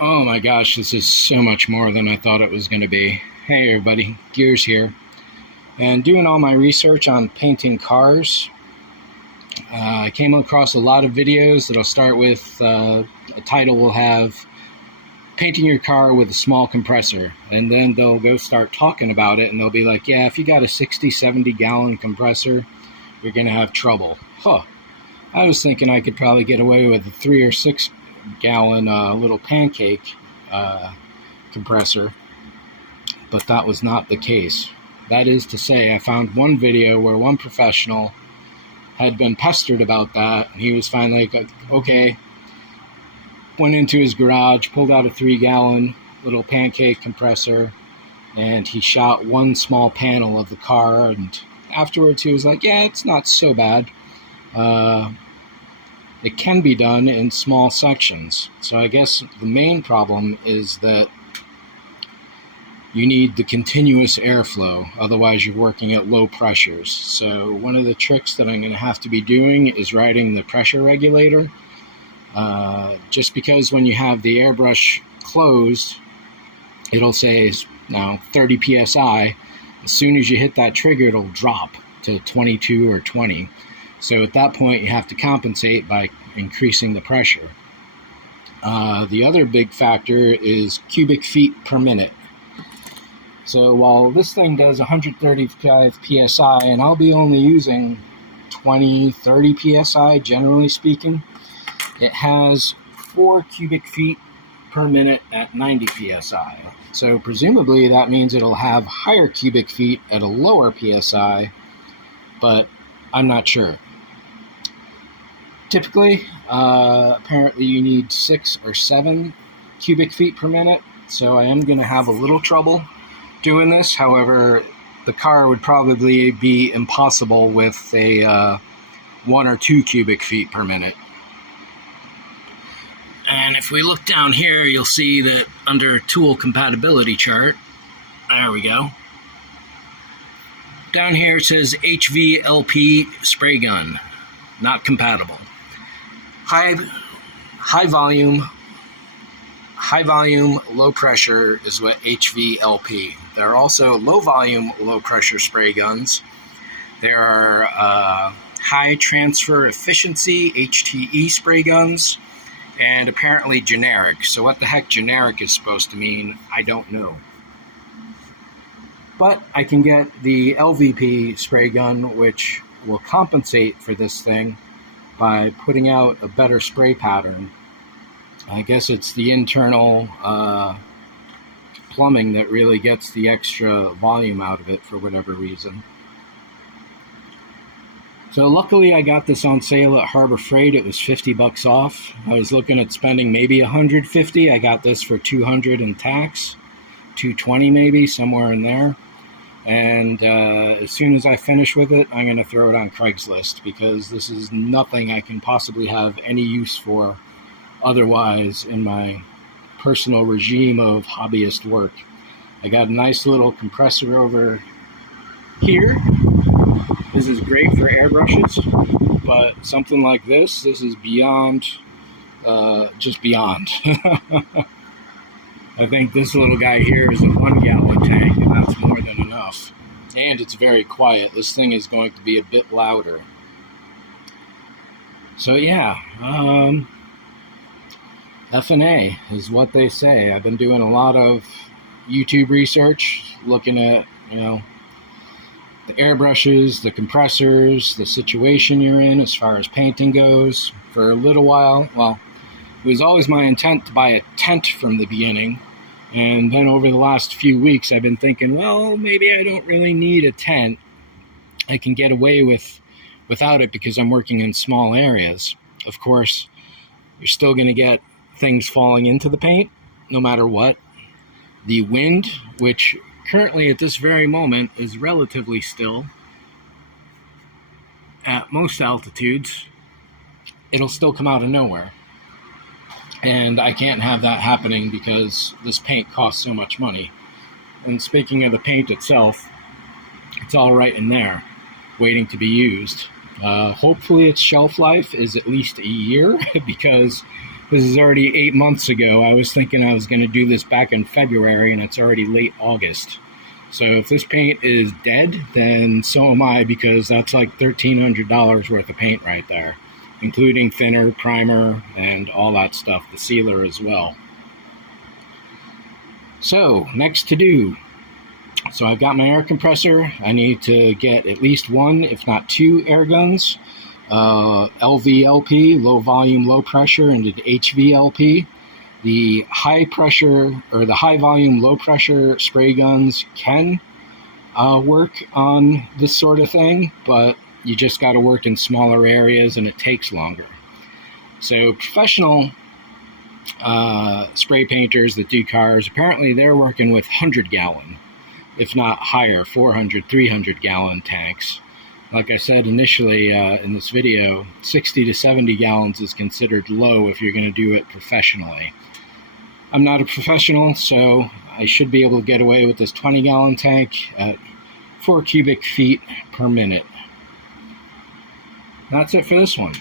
Oh my gosh, this is so much more than I thought it was going to be. Hey everybody, Gears here. And doing all my research on painting cars, I came across a lot of videos that'll start with a title will have painting your car with a small compressor. And then they'll go start talking about it and they'll be like, yeah, if you got a 60, 70 gallon compressor, you're going to have trouble. Huh. I was thinking I could probably get away with a 3 or 6 gallon little pancake compressor, but that was not the case. That is to say, I found one video where one professional had been pestered about that, and he was finally like, okay, went into his garage, pulled out a 3 gallon little pancake compressor, and he shot one small panel of the car, and afterwards he was like, yeah, it's not so bad. It can be done in small sections. So I guess the main problem is that you need the continuous airflow, otherwise you're working at low pressures. So one of the tricks that I'm going to have to be doing is riding the pressure regulator. Just because when you have the airbrush closed, it'll say now 30 psi. As soon as you hit that trigger, it'll drop to 22 or 20. So at that point, you have to compensate by increasing the pressure. The other big factor is cubic feet per minute. So while this thing does 135 psi, and I'll be only using 20, 30 psi, generally speaking, it has 4 cubic feet per minute at 90 psi. So presumably that means it'll have higher cubic feet at a lower psi, but I'm not sure. Typically, apparently you need 6 or 7 cubic feet per minute, so I am going to have a little trouble doing this. However, the car would probably be impossible with a 1 or 2 cubic feet per minute. And if we look down here, you'll see that under tool compatibility chart, there we go. Down here it says HVLP spray gun, not compatible. High volume, low pressure is what HVLP. There are also low volume, low pressure spray guns. There are high transfer efficiency, HTE spray guns, and apparently generic. So what the heck generic is supposed to mean, I don't know. But I can get the LVP spray gun, which will compensate for this thing by putting out a better spray pattern. I guess it's the internal plumbing that really gets the extra volume out of it for whatever reason. So luckily I got this on sale at Harbor Freight. It was $50 off. I was looking at spending maybe $150. I got this for $200 in tax, $220 maybe, somewhere in there. And as soon as I finish with it, I'm going to throw it on Craigslist, because this is nothing I can possibly have any use for otherwise in my personal regime of hobbyist work. I got a nice little compressor over here. This is great for airbrushes, but something like this is beyond, just beyond. I think this little guy here is a 1 gallon tank, and that's more than enough. And it's very quiet. This thing is going to be a bit louder. So yeah, F&A is what they say. I've been doing a lot of YouTube research, looking at, the airbrushes, the compressors, the situation you're in as far as painting goes. For a little while, well, it was always my intent to buy a tent from the beginning, and then over the last few weeks I've been thinking, well, maybe I don't really need a tent. I can get away without it because I'm working in small areas. Of course, you're still going to get things falling into the paint no matter what. The wind, which currently at this very moment is relatively still at most altitudes, it'll still come out of nowhere. And I can't have that happening because this paint costs so much money. And speaking of the paint itself, it's all right in there, waiting to be used. Hopefully its shelf life is at least a year, because This is already 8 months ago. I was thinking I was going to do this back in February, and it's already late August. So if this paint is dead, then so am I, because that's like $1,300 worth of paint right there, including thinner, primer, and all that stuff, the sealer as well. So, next to do. So I've got my air compressor. I need to get at least one, if not two, air guns. LVLP, low volume, low pressure, and an HVLP. The high pressure or the high volume, low pressure spray guns can work on this sort of thing, but you just got to work in smaller areas and it takes longer. So professional spray painters that do cars, apparently they're working with 100-gallon, if not higher, 400, 300-gallon tanks. Like I said initially in this video, 60 to 70 gallons is considered low if you're going to do it professionally. I'm not a professional, so I should be able to get away with this 20-gallon tank at 4 cubic feet per minute. That's it for this one.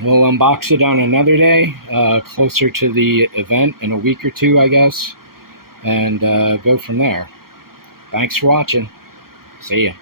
We'll unbox it on another day, closer to the event in a week or two, I guess, and go from there. Thanks for watching. See ya.